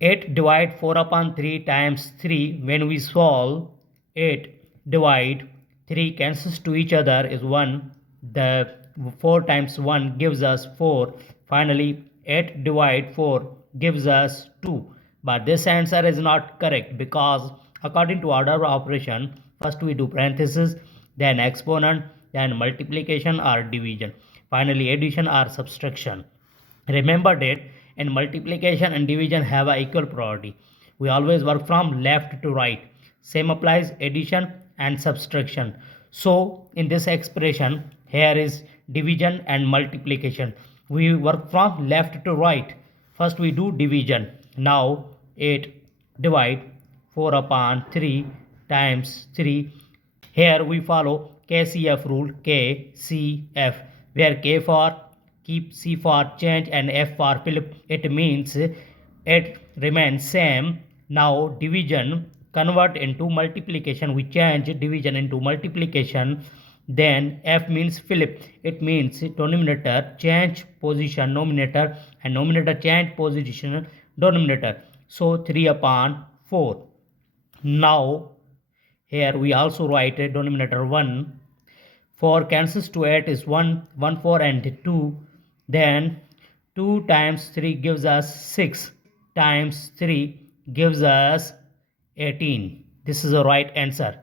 8 divide 4 upon 3 times 3. When we solve 8 divide 3 cancels to each other is 1. The 4 times 1 gives us 4. Finally 8 divide 4 gives us 2. But this answer is not correct because according to order of operation, first we do parenthesis, then exponent, then multiplication or division, finally addition or subtraction. Remember that in multiplication and division have a equal priority. We always work from left to right. Same applies addition and subtraction. So in this expression, here is division and multiplication. We work from left to right. First we do division. Now 8 divide 4 upon 3 times 3. Here we follow KCF rule, KCF, where K for keep, C for change and F for flip. It means it remains same. Now division convert into multiplication. We change division into multiplication. Then F means flip. It means denominator change position numerator and numerator change position denominator. So 3 upon 4. Now here we also write a denominator 1. 4 cancels to 8 is 1, 1, 4 and 2. Then 2 times 3 gives us 6 times 3 gives us 18. This is the right answer.